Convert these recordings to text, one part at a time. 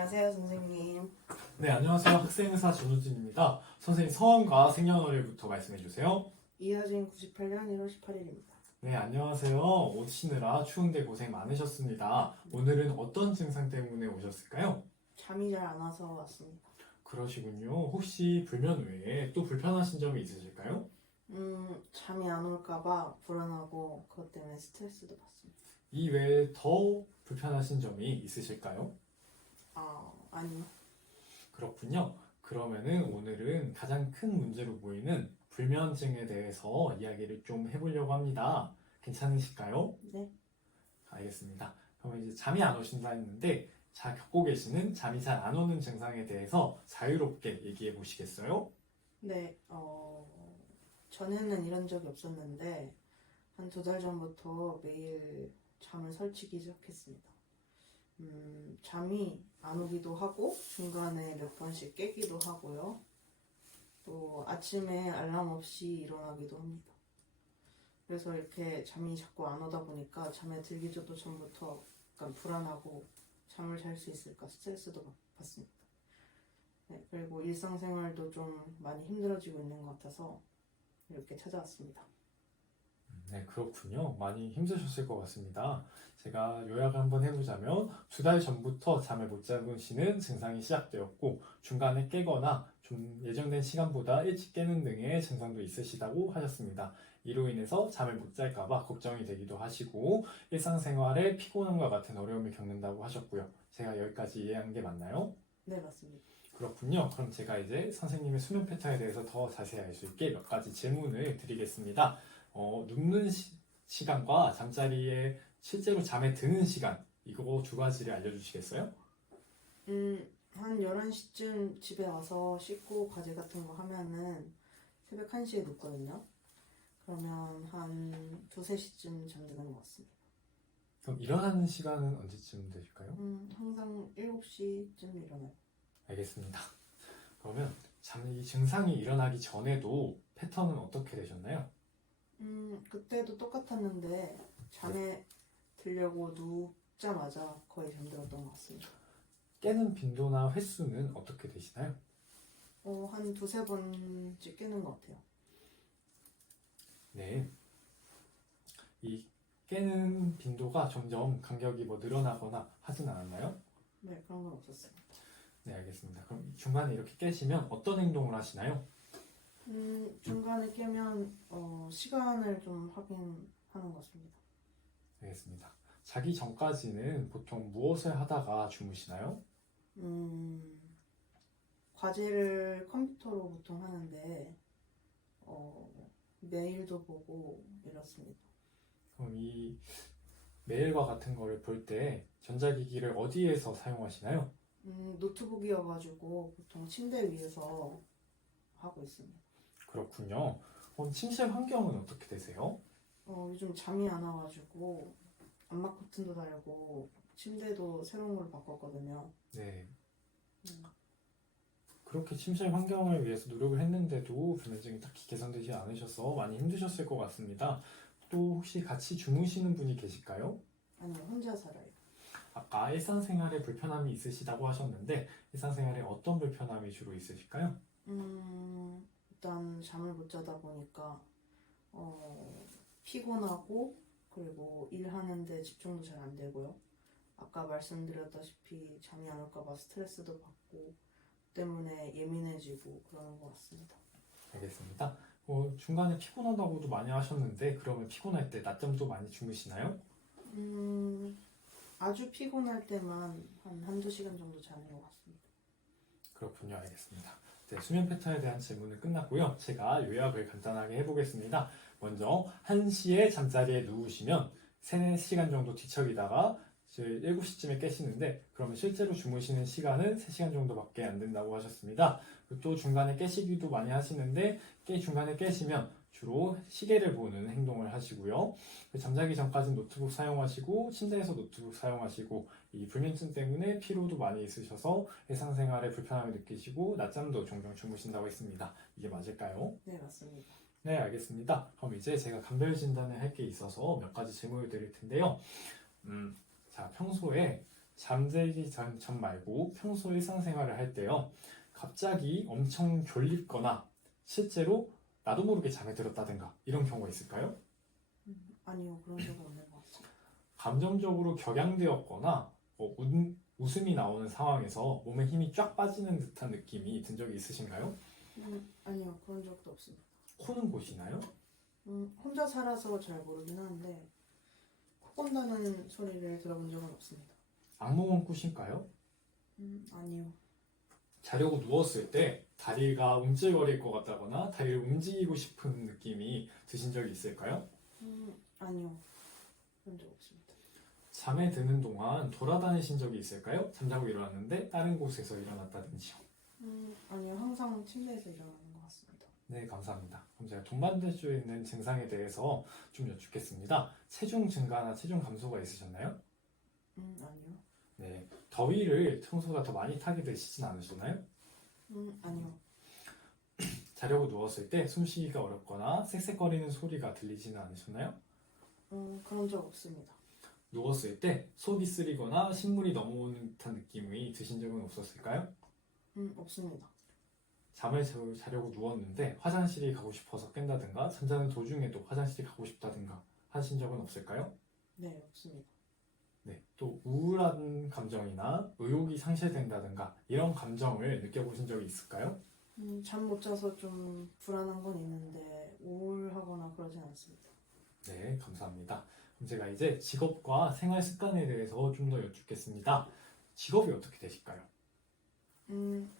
안녕하세요, 선생님. 네, 안녕하세요. 학생의사 전우진입니다. 선생님 성함과 생년월일부터 말씀해 주세요. 이하진 98년 1월 18일입니다. 네, 안녕하세요. 오시느라 추운데 고생 많으셨습니다. 오늘은 어떤 증상 때문에 오셨을까요? 잠이 잘 안 와서 왔습니다. 그러시군요. 혹시 불면 외에 또 불편하신 점이 있으실까요? 잠이 안 올까봐 불안하고 그것 때문에 스트레스도 받습니다. 이 외에 더 불편하신 점이 있으실까요? 아니요. 그렇군요. 그러면은 오늘은 가장 큰 문제로 보이는 불면증에 대해서 이야기를 좀 해보려고 합니다. 괜찮으실까요? 네. 알겠습니다. 그럼 이제 잠이 안 오신다 했는데, 자, 겪고 계시는 잠이 잘 안 오는 증상에 대해서 자유롭게 얘기해 보시겠어요? 네, 전에는 이런 적이 없었는데 한 2달 전부터 매일 잠을 설치기 시작했습니다. 잠이 안 오기도 하고 중간에 몇 번씩 깨기도 하고요. 또 아침에 알람 없이 일어나기도 합니다. 그래서 이렇게 잠이 자꾸 안 오다 보니까 잠에 들기 전부터 약간 불안하고 잠을 잘 수 있을까 스트레스도 받습니다. 네, 그리고 일상생활도 좀 많이 힘들어지고 있는 것 같아서 이렇게 찾아왔습니다. 네, 그렇군요. 많이 힘드셨을 것 같습니다. 제가 요약을 한번 해보자면, 2달 전부터 잠을 못 자시는 증상이 시작되었고, 중간에 깨거나 좀 예정된 시간보다 일찍 깨는 등의 증상도 있으시다고 하셨습니다. 이로 인해서 잠을 못 잘까봐 걱정이 되기도 하시고, 일상생활에 피곤함과 같은 어려움을 겪는다고 하셨고요. 제가 여기까지 이해한 게 맞나요? 네, 맞습니다. 그렇군요. 그럼 제가 이제 선생님의 수면 패턴에 대해서 더 자세히 알 수 있게 몇 가지 질문을 드리겠습니다. 눕는 시간과 잠자리에 실제로 잠에 드는 시간, 이거 두 가지를 알려주시겠어요? 한 11시쯤 집에 와서 씻고 과제 같은 거 하면은 새벽 1시에 눕거든요. 그러면 한 2, 3시쯤 잠드는 것 같습니다. 그럼 일어나는 시간은 언제쯤 되실까요? 항상 7시쯤 일어나요. 알겠습니다. 그러면 이 증상이 일어나기 전에도 패턴은 어떻게 되셨나요? 그때도 똑같았는데 잠에 들려고 눕자마자 거의 잠들었던 것 같습니다. 깨는 빈도나 횟수는 어떻게 되시나요? 한 2, 3번씩 깨는 것 같아요. 네. 이 깨는 빈도가 점점 간격이 늘어나거나 하진 않았나요? 네, 그런 건 없었어요. 네, 알겠습니다. 그럼 중간에 이렇게 깨시면 어떤 행동을 하시나요? 중간에 깨면 시간을 좀 확인하는 것 같습니다. 알겠습니다. 자기 전까지는 보통 무엇을 하다가 주무시나요? 과제를 컴퓨터로 보통 하는데 메일도 보고 이렇습니다. 그럼 이 메일과 같은 거를 볼 때 전자기기를 어디에서 사용하시나요? 노트북이어가지고 보통 침대 위에서 하고 있습니다. 그렇군요. 그럼 침실 환경은 어떻게 되세요? 요즘 잠이 안 와가지고 암막 커튼도 달고 침대도 새로운 걸로 바꿨거든요. 네. 음, 그렇게 침실 환경을 위해서 노력을 했는데도 불면증이 딱히 개선되지 않으셔서 많이 힘드셨을 것 같습니다. 또 혹시 같이 주무시는 분이 계실까요? 아니요, 혼자 살아요. 아까 일상생활에 불편함이 있으시다고 하셨는데 일상생활에 어떤 불편함이 주로 있으실까요? 일단 잠을 못 자다 보니까 피곤하고 그리고 일하는데 집중도 잘 안 되고요. 아까 말씀드렸다시피 잠이 안 올까 봐 스트레스도 받고 때문에 예민해지고 그러는 것 같습니다. 알겠습니다. 중간에 피곤하다고도 많이 하셨는데 그러면 피곤할 때 낮잠도 많이 주무시나요? 아주 피곤할 때만 한 한두 시간 정도 자는 것 같습니다. 그렇군요. 알겠습니다. 네, 수면 패턴에 대한 질문은 끝났고요. 제가 요약을 간단하게 해보겠습니다. 먼저 1시에 잠자리에 누우시면 3, 4시간 정도 뒤척이다가 7시쯤에 깨시는데 그러면 실제로 주무시는 시간은 3시간 정도밖에 안 된다고 하셨습니다. 그리고 또 중간에 깨시기도 많이 하시는데 중간에 깨시면 주로 시계를 보는 행동을 하시고요. 잠자기 전까지는 노트북 사용하시고 침대에서 노트북 사용하시고 이 불면증 때문에 피로도 많이 있으셔서 일상생활에 불편함을 느끼시고 낮잠도 종종 주무신다고 했습니다. 이게 맞을까요? 네, 맞습니다. 네, 알겠습니다. 그럼 이제 제가 감별 진단을 할 게 있어서 몇 가지 질문을 드릴 텐데요. 자, 평소에 잠들기 전 말고 평소 일상생활을 할 때요. 갑자기 엄청 졸립거나 실제로 나도 모르게 잠에 들었다든가 이런 경우가 있을까요? 아니요, 그런 적은 없는 것 같습니다. 감정적으로 격양되었거나 웃음이 나오는 상황에서 몸에 힘이 쫙 빠지는 듯한 느낌이 든 적이 있으신가요? 아니요, 그런 적도 없습니다. 코는 고시나요? 혼자 살아서 잘 모르긴 하는데 코 곤다는 소리를 들어본 적은 없습니다. 악몽은 꾸신가요? 아니요. 자려고 누웠을 때 다리가 움찔거릴 것 같다거나 다리를 움직이고 싶은 느낌이 드신 적이 있을까요? 아니요, 그런 적 없습니다. 잠에 드는 동안 돌아다니신 적이 있을까요? 잠자고 일어났는데 다른 곳에서 일어났다든지요. 아니요, 항상 침대에서 일어나는 것 같습니다. 네, 감사합니다. 그럼 제가 동반될 수 있는 증상에 대해서 좀 여쭙겠습니다. 체중 증가나 체중 감소가 있으셨나요? 아니요. 네, 더위를 평소보다 더 많이 타게 되시진 않으셨나요? 아니요. 자려고 누웠을 때 숨쉬기가 어렵거나 쌕쌕거리는 소리가 들리지는 않으셨나요? 그런 적 없습니다. 누웠을 때 속이 쓰리거나 신물이 넘어오는 듯한 느낌이 드신 적은 없었을까요? 없습니다. 잠을 자려고 누웠는데 화장실이 가고 싶어서 깬다든가 잠자는 도중에도 화장실이 가고 싶다든가 하신 적은 없을까요? 네, 없습니다. 네, 또 우울한 감정이나 의욕이 상실된다든가 이런 감정을 느껴보신 적이 있을까요? 잠 못 자서 좀 불안한 건 있는데 우울하거나 그러진 않습니다. 네, 감사합니다. 그럼 제가 이제 직업과 생활 습관에 대해서 좀 더 여쭙겠습니다. 직업이 어떻게 되실까요?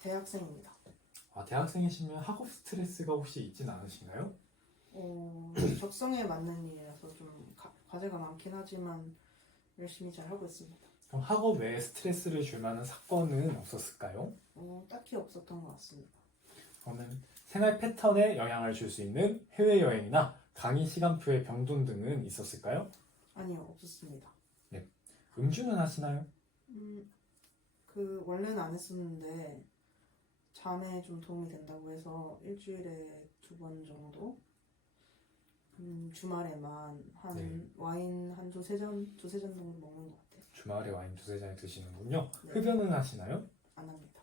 대학생입니다. 대학생이시면 학업 스트레스가 혹시 있진 않으신가요? 적성에 맞는 일이라서 좀 과제가 많긴 하지만 열심히 잘 하고 있습니다. 그럼 학업 외에 스트레스를 줄 만한 사건은 없었을까요? 딱히 없었던 것 같습니다. 그러면 생활 패턴에 영향을 줄 수 있는 해외여행이나 강의 시간표의 변동 등은 있었을까요? 아니요, 없었습니다. 음주는 하시나요? 원래는 안 했었는데 잠에 좀 도움이 된다고 해서 일주일에 2번 정도 주말에만 와인 한 두세 잔 정도 먹는 것 같아요. 주말에 와인 두세 잔 드시는군요. 네. 흡연은 하시나요? 안 합니다.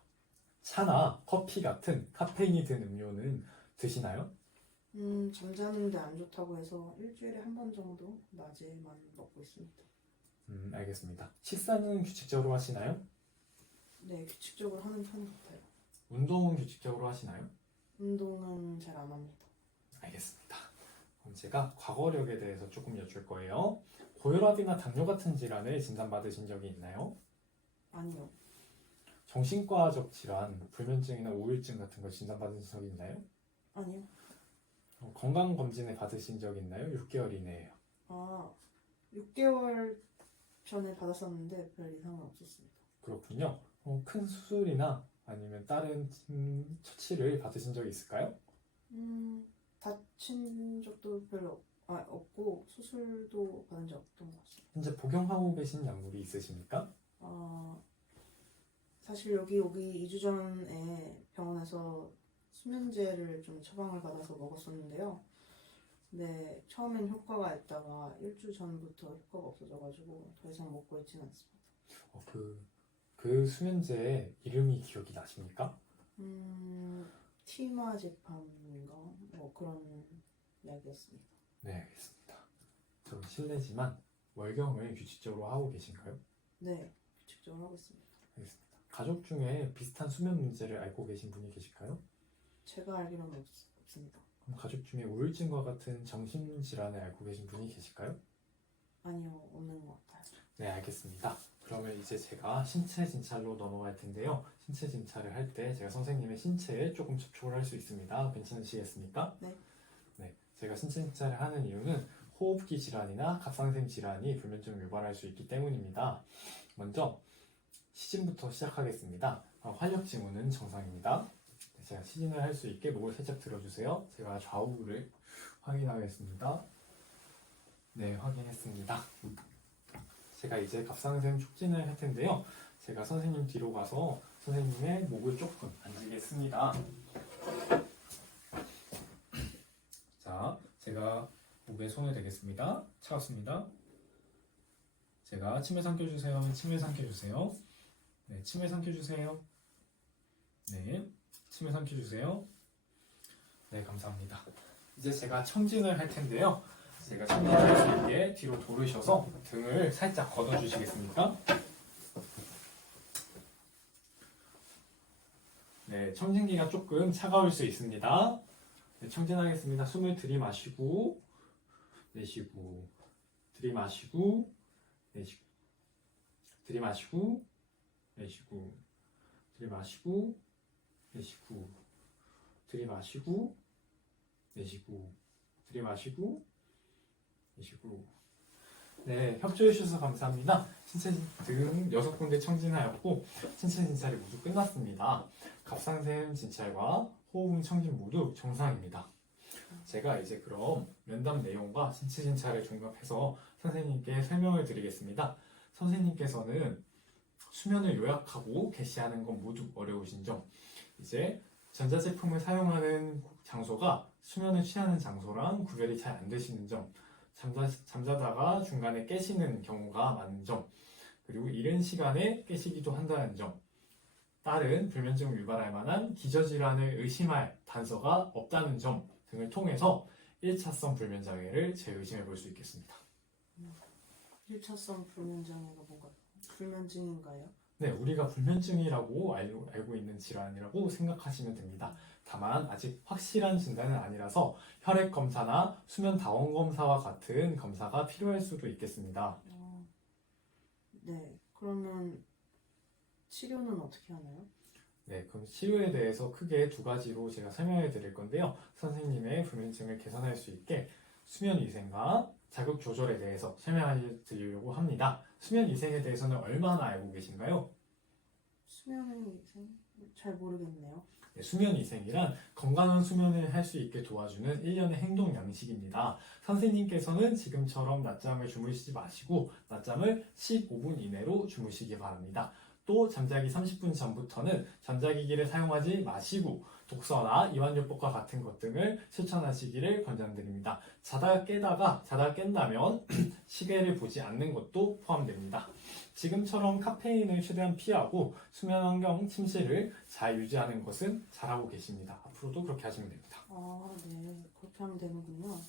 차나 커피 같은 카페인이 든 음료는 드시나요? 잠자는데 안 좋다고 해서 일주일에 1번 정도 낮에만 먹고 있습니다. 알겠습니다. 식사는 규칙적으로 하시나요? 네, 규칙적으로 하는 편 같아요. 운동은 규칙적으로 하시나요? 운동은 잘 안 합니다. 알겠습니다. 그럼 제가 과거력에 대해서 조금 여쭐 거예요. 고혈압이나 당뇨 같은 질환을 진단받으신 적이 있나요? 아니요. 정신과적 질환, 불면증이나 우울증 같은 거 진단받으신 적이 있나요? 아니요. 건강검진을 받으신 적이 있나요? 6개월 이내에요. 6개월 전에 받았었는데 별 이상은 없었습니다. 그렇군요. 큰 수술이나 아니면 다른 처치를 받으신 적이 있을까요? 다친 적도 별로 없고 수술도 받은 적 없던 것 같습니다. 현재 복용하고 계신 약물이 있으십니까? 사실 여기 오기 2주 전에 병원에서 수면제를 좀 처방을 받아서 먹었었는데요. 네, 처음엔 효과가 있다가 일주 전부터 효과가 없어져가지고 더 이상 먹고 있지는 않습니다. 그 수면제의 이름이 기억이 나십니까? 티마제팜인가? 뭐 그런 약이었습니다. 네, 알겠습니다. 좀 실례지만 월경을 규칙적으로 하고 계신가요? 네, 규칙적으로 하고 있습니다. 알겠습니다. 가족 중에 비슷한 수면 문제를 앓고 계신 분이 계실까요? 제가 알기로는 없습니다. 그럼 가족 중에 우울증과 같은 정신질환을 앓고 계신 분이 계실까요? 아니요, 없는 것 같아요. 네, 알겠습니다. 그러면 이제 제가 신체 진찰로 넘어갈 텐데요. 신체 진찰을 할 때 제가 선생님의 신체에 조금 접촉을 할 수 있습니다. 괜찮으시겠습니까? 네. 네, 제가 신체 진찰을 하는 이유는 호흡기 질환이나 갑상샘 질환이 불면증을 유발할 수 있기 때문입니다. 먼저 시진부터 시작하겠습니다. 활력 징후는 정상입니다. 제가 시진을 할 수 있게 목을 살짝 들어주세요. 제가 좌우를 확인하겠습니다. 네, 확인했습니다. 제가 이제 갑상샘 촉진을 할 텐데요. 제가 선생님 뒤로 가서 선생님의 목을 조금 만지겠습니다. 자, 제가 목에 손을 대겠습니다. 차갑습니다. 제가 침을 삼켜주세요 하면 침을 삼켜주세요. 네, 침을 삼켜주세요. 네, 침을 삼켜주세요. 네, 감사합니다. 이제 제가 청진을 할 텐데요. 제가 청진할 수 있게 뒤로 돌으셔서 등을 살짝 걷어주시겠습니까? 네, 청진기가 조금 차가울 수 있습니다. 네, 청진하겠습니다. 숨을 들이마시고 내쉬고 들이마시고 내쉬고 들이마시고 내쉬고 들이마시고 내쉬고 들이마시고 내쉬고 들이마시고 내쉬고. 네, 협조해 주셔서 감사합니다. 신체 등 6군데 청진하였고 신체 진찰이 모두 끝났습니다. 갑상샘 진찰과 호흡 청진 모두 정상입니다. 제가 이제 그럼 면담 내용과 신체 진찰을 종합해서 선생님께 설명을 드리겠습니다. 선생님께서는 수면을 요약하고 개시하는 건 모두 어려우신 점, 이제 전자제품을 사용하는 장소가 수면을 취하는 장소랑 구별이 잘 안 되시는 점, 잠자다가 중간에 깨시는 경우가 많은 점, 그리고 이른 시간에 깨시기도 한다는 점, 다른 불면증을 유발할 만한 기저질환을 의심할 단서가 없다는 점 등을 통해서 1차성 불면장애를 재의심해 볼 수 있겠습니다. 1차성 불면장애가 뭔가 불면증인가요? 네, 우리가 불면증이라고 알고 있는 질환이라고 생각하시면 됩니다. 다만 아직 확실한 진단은 아니라서 혈액 검사나 수면 다원 검사와 같은 검사가 필요할 수도 있겠습니다. 네, 그러면 치료는 어떻게 하나요? 네, 그럼 치료에 대해서 크게 2가지로 제가 설명해 드릴 건데요. 선생님의 불면증을 개선할 수 있게 수면 위생과 자극 조절에 대해서 설명해 드리려고 합니다. 수면 위생에 대해서는 얼마나 알고 계신가요? 수면 위생? 잘 모르겠네요. 네, 수면 위생이란 건강한 수면을 할 수 있게 도와주는 일련의 행동 양식입니다. 선생님께서는 지금처럼 낮잠을 주무시지 마시고 낮잠을 15분 이내로 주무시기 바랍니다. 또 잠자기 30분 전부터는 전자기기를 사용하지 마시고 독서나 이완요법과 같은 것 등을 실천하시기를 권장드립니다. 자다 깬다면 시계를 보지 않는 것도 포함됩니다. 지금처럼 카페인을 최대한 피하고 수면 환경 침실을 잘 유지하는 것은 잘하고 계십니다. 앞으로도 그렇게 하시면 됩니다. 네, 그렇게 하면 되는군요.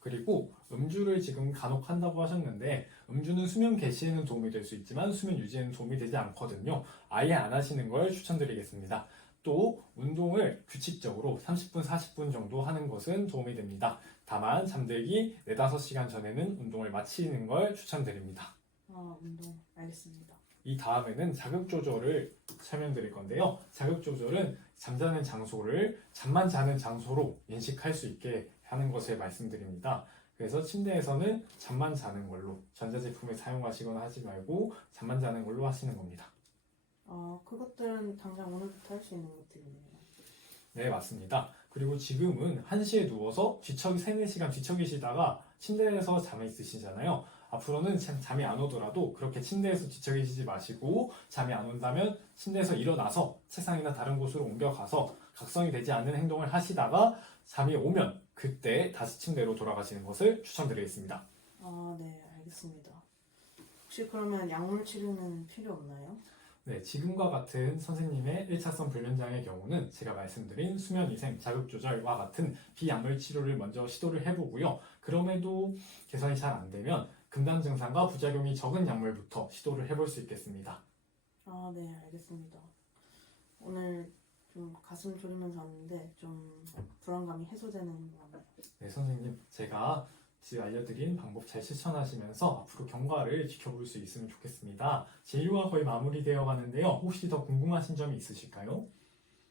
그리고 음주를 지금 간혹 한다고 하셨는데 음주는 수면 개시에는 도움이 될 수 있지만 수면 유지에는 도움이 되지 않거든요. 아예 안 하시는 걸 추천드리겠습니다. 또 운동을 규칙적으로 30분, 40분 정도 하는 것은 도움이 됩니다. 다만 잠들기 4-5시간 전에는 운동을 마치는 걸 추천드립니다. 운동 알겠습니다. 이 다음에는 자극 조절을 설명드릴 건데요. 자극 조절은 잠자는 장소를 잠만 자는 장소로 인식할 수 있게 하는 것을 말씀드립니다. 그래서 침대에서는 잠만 자는 걸로, 전자제품을 사용하시거나 하지 말고 잠만 자는 걸로 하시는 겁니다. 그것들은 당장 오늘부터 할 수 있는 것들이네요. 네, 맞습니다. 그리고 지금은 1시에 누워서 3-4시간 뒤척이시다가 침대에서 잠이 있으시잖아요. 앞으로는 잠이 안 오더라도 그렇게 침대에서 뒤척이시지 마시고 잠이 안 온다면 침대에서 일어나서 책상이나 다른 곳으로 옮겨가서 각성이 되지 않는 행동을 하시다가 잠이 오면 그때 다시 침대로 돌아가시는 것을 추천드리겠습니다. 네, 알겠습니다. 혹시 그러면 약물 치료는 필요 없나요? 네, 지금과 같은 선생님의 1차성 불면장애의 경우는 제가 말씀드린 수면위생, 자극조절과 같은 비약물 치료를 먼저 시도를 해보고요. 그럼에도 개선이 잘 안 되면 금단 증상과 부작용이 적은 약물부터 시도를 해볼 수 있겠습니다. 네, 알겠습니다. 오늘 좀 가슴 졸이면서 왔는데 좀 불안감이 해소되는 것 같네요. 네, 선생님, 제가 지금 알려드린 방법 잘 실천하시면서 앞으로 경과를 지켜볼 수 있으면 좋겠습니다. 진료가 거의 마무리되어 가는데요. 혹시 더 궁금하신 점이 있으실까요?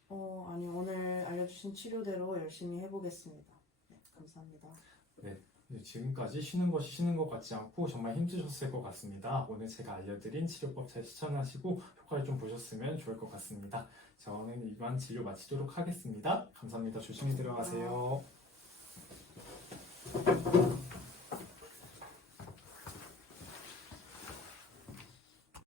아니, 오늘 알려주신 치료대로 열심히 해보겠습니다. 네, 감사합니다. 네, 지금까지 쉬는 것이 쉬는 것 같지 않고 정말 힘드셨을 것 같습니다. 오늘 제가 알려드린 치료법 잘 실천하시고 효과를 좀 보셨으면 좋을 것 같습니다. 저는 이만 진료 마치도록 하겠습니다. 감사합니다. 조심히 들어가세요.